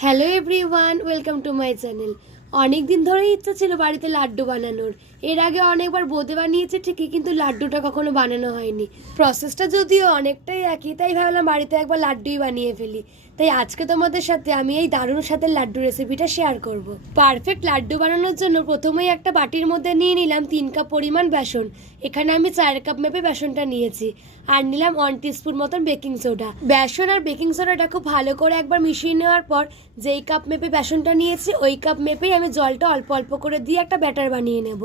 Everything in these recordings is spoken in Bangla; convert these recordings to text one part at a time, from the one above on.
Hello everyone welcome to my channel অনেক দিন ধরেই ইচ্ছা ছিল বাড়িতে লাড্ডু বানানোর। এর আগে অনেকবার বোঁদে বানিয়েছে ঠিকই, কিন্তু লাড্ডুটা কখনো বানানো হয়নি। প্রসেসটা যদিও অনেকটাই একই, তাই ভাবলাম বাড়িতে একবার লাড্ডুই বানিয়ে ফেলি। তাই আজকে তোমাদের সাথে আমি এই দারুণ সাথে লাড্ডু রেসিপিটা শেয়ার করব। পারফেক্ট লাড্ডু বানানোর জন্য প্রথমেই একটা বাটির মধ্যে নিয়ে নিলাম তিন কাপ পরিমাণ বেসন। এখানে আমি চার কাপ মেপে বেসনটা নিয়েছি। আর নিলাম ওয়ান টিস্পুন মতন বেকিং সোডা বেসন আর বেকিং সোডাটা খুব ভালো করে একবার মিশিয়ে নেওয়ার পর, যেই কাপ মেপে বেসনটা নিয়েছি, ওই কাপ মেপেই আমি জলটা অল্প অল্প করে দিয়ে একটা ব্যাটার বানিয়ে নেব।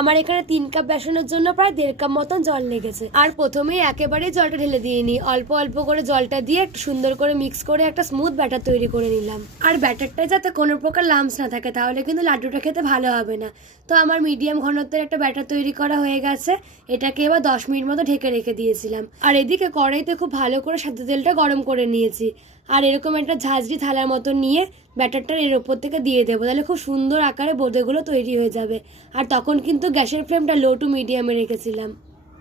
আমার এখানে তিন কাপ বেসনের জন্য প্রায় দেড় কাপ মতন জল লেগেছে। আর প্রথমেই একেবারেই জলটা ঢেলে দিয়ে নিই। অল্প অল্প করে জলটা দিয়ে একটু সুন্দর করে মিক্স করে একটা স্মুথ ব্যাটার তৈরি করে নিলাম। আর ব্যাটারটা যাতে কোনো প্রকার লামস না থাকে, তাহলে কিন্তু লাড্ডুটা খেতে ভালো হবে না। তো আমার মিডিয়াম ঘনত্বের একটা ব্যাটার তৈরি করা হয়ে গেছে। এটাকে এবার দশ মিনিট মতো ঢেকে রেখে দিয়েছিলাম। আর এদিকে কড়াইতে খুব ভালো করে সাদা তেলটা গরম করে নিয়েছি। আর এরকম একটা ঝাঁঝরি থালার মতো নিয়ে ব্যাটারটা এর ওপর থেকে দিয়ে দেবো। তাহলে খুব সুন্দর আকারে বোঁদেগুলো তৈরি হয়ে যাবে। আর তখন কিন্তু গ্যাসের ফ্লেমটা লো টু মিডিয়ামে রেখেছিলাম।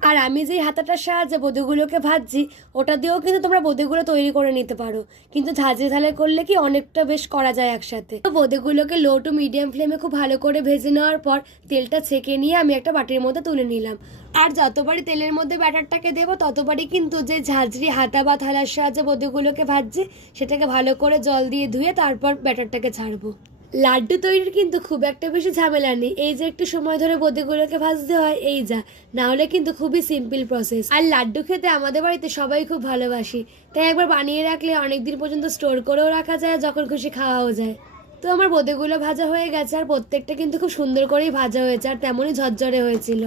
আর আমি যেই হাতাটার সাহায্যে বোঁদেগুলোকে ভাজছি, ওটা দিয়েও কিন্তু তোমরা বোঁদেগুলো তৈরি করে নিতে পারো। কিন্তু ঝাঁঝরি থালে করলে কি অনেকটা বেশ করা যায় একসাথে। তো বোঁদেগুলোকে লো টু মিডিয়াম ফ্লেমে খুব ভালো করে ভেজে নেওয়ার পর তেলটা ছেঁকে নিয়ে আমি একটা বাটির মধ্যে তুলে নিলাম। আর যতবারই তেলের মধ্যে ব্যাটারটাকে দেবো, ততবারই কিন্তু যে ঝাঁঝরি হাতা বা থালার সাহায্যে বোঁদেগুলোকে ভাজছি, সেটাকে ভালো করে জল দিয়ে ধুয়ে তারপর ব্যাটারটাকে ছাড়বো। লাড্ডু তৈরির কিন্তু খুব একটা বেশি ঝামেলা নেই। এই যে একটু সময় ধরে বোঁদেগুলোকে ভাজতে হয়, এই যা। না হলে কিন্তু খুবই সিম্পল প্রসেস আর লাড্ডু খেতে আমাদের বাড়িতে সবাই খুব ভালোবাসি। তাই একবার বানিয়ে রাখলে অনেক দিন পর্যন্ত স্টোর করেও রাখা যায়, যখন খুশি খাওয়াও যায়। তো আমার বোঁদেগুলো ভাজা হয়ে গেছে, আর প্রত্যেকটা কিন্তু খুব সুন্দর করেই ভাজা হয়েছে, আর তেমনই ঝরঝরে হয়েছিল।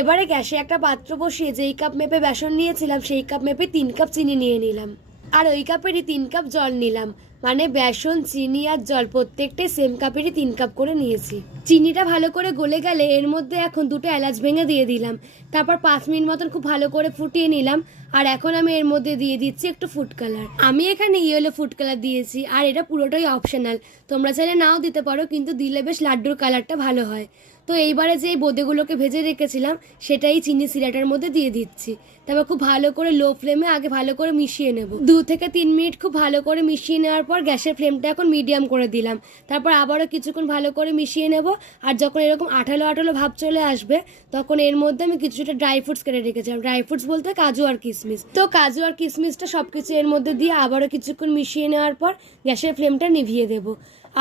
এবারে গ্যাসে একটা পাত্র বসিয়ে যেই কাপ মেপে বেসন নিয়েছিলাম, সেই কাপ মেপে তিন কাপ চিনি নিয়ে নিলাম। আর ওই কাপেরই তিন কাপ জল নিলাম। মানে বেসন, চিনি আর জল, প্রত্যেকটাই সেম কাপেরই তিন কাপ করে নিয়েছি। চিনিটা ভালো করে গলে গেলে এর মধ্যে এখন দুটো এলাচ ভেঙে দিয়ে দিলাম। তারপর পাঁচ মিনিট মতন খুব ভালো করে ফুটিয়ে নিলাম। আর এখন আমি এর মধ্যে দিয়ে দিচ্ছি একটু ফুড কালার আমি এখানে ইয়েলো ফুড কালার দিয়েছি, আর এটা পুরোটাই অপশনাল তোমরা চাইলে নাও দিতে পারো, কিন্তু দিলে বেশ লাড্ডুর কালারটা ভালো হয়। তো এইবারে যে বোঁদেগুলোকে ভেজে রেখেছিলাম, সেটাই চিনি সিরাটার মধ্যে দিয়ে দিচ্ছি। তারপর খুব ভালো করে লো ফ্লেমে আগে ভালো করে মিশিয়ে নেব। দু থেকে তিন মিনিট খুব ভালো করে মিশিয়ে নেওয়ার পর গ্যাসের ফ্লেমটা এখন মিডিয়াম করে দিলাম। তারপর আবারও কিছুক্ষণ ভালো করে মিশিয়ে নেব আর যখন এরকম আঠালো আঠালো ভাব চলে আসবে, তখন এর মধ্যে আমি কিছুটা ড্রাই ফ্রুটস কেটে রেখেছিলাম। ড্রাই ফ্রুটস বলতে কাজু আর কিশমিশ তো কাজু আর কিশমিশটা সব কিছু এর মধ্যে দিয়ে আবারও কিছুক্ষণ মিশিয়ে নেওয়ার পর গ্যাসের ফ্লেমটা নিভিয়ে দেবো।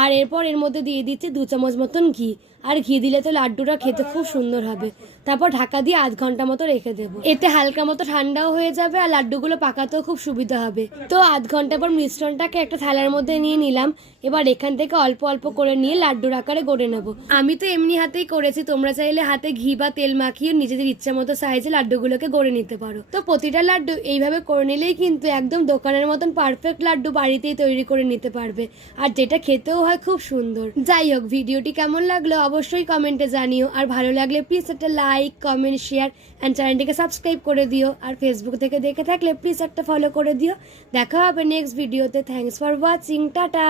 আর এরপর এর মধ্যে দিয়ে দিচ্ছি দু চামচ মতন ঘি। আর ঘি দিলে তো লাড্ডুটা খেতে খুব সুন্দর হবে। তারপর ঢাকা দিয়ে আধ ঘণ্টা মতো রেখে দেবো। এতে হালকা মতো ঠান্ডাও হয়ে যাবে আর লাড্ডুগুলো পাকাতেও খুব সুবিধা হবে। তো আধ ঘণ্টা পর মিশ্রণটাকে একটা থালার মধ্যে নিয়ে নিলাম। এবার এখান থেকে অল্প অল্প করে নিয়ে লাড্ডুর আকারে গড়ে নেব। আমি তো এমনি হাতেই করেছি, তোমরা চাইলে হাতে ঘি বা তেল মাখিয়ে নিজেদের ইচ্ছা মতো সাইজে লাড্ডুগুলোকে গড়ে নিতে পারো। তো প্রতিটা লাড্ডু এইভাবে করে নিলেই কিন্তু একদম দোকানের মতন পারফেক্ট লাড্ডু বাড়িতেই তৈরি করে নিতে পারবে। আর যেটা খেতেও হয় খুব সুন্দর। যাই হোক, ভিডিওটি কেমন লাগল অবশ্যই কমেন্টে জানিও। আর ভালো লাগলে প্লিজ একটা লাইক কমেন্ট শেয়ার অ্যান্ড চ্যানেলটিকে সাবস্ক্রাইব করে দিও আর ফেসবুক থেকে দেখে থাকলে প্লিজ একটা ফলো করে দিও। দেখা হবে নেক্সট ভিডিওতে থ্যাংকস ফর ওয়াচিং টাটা।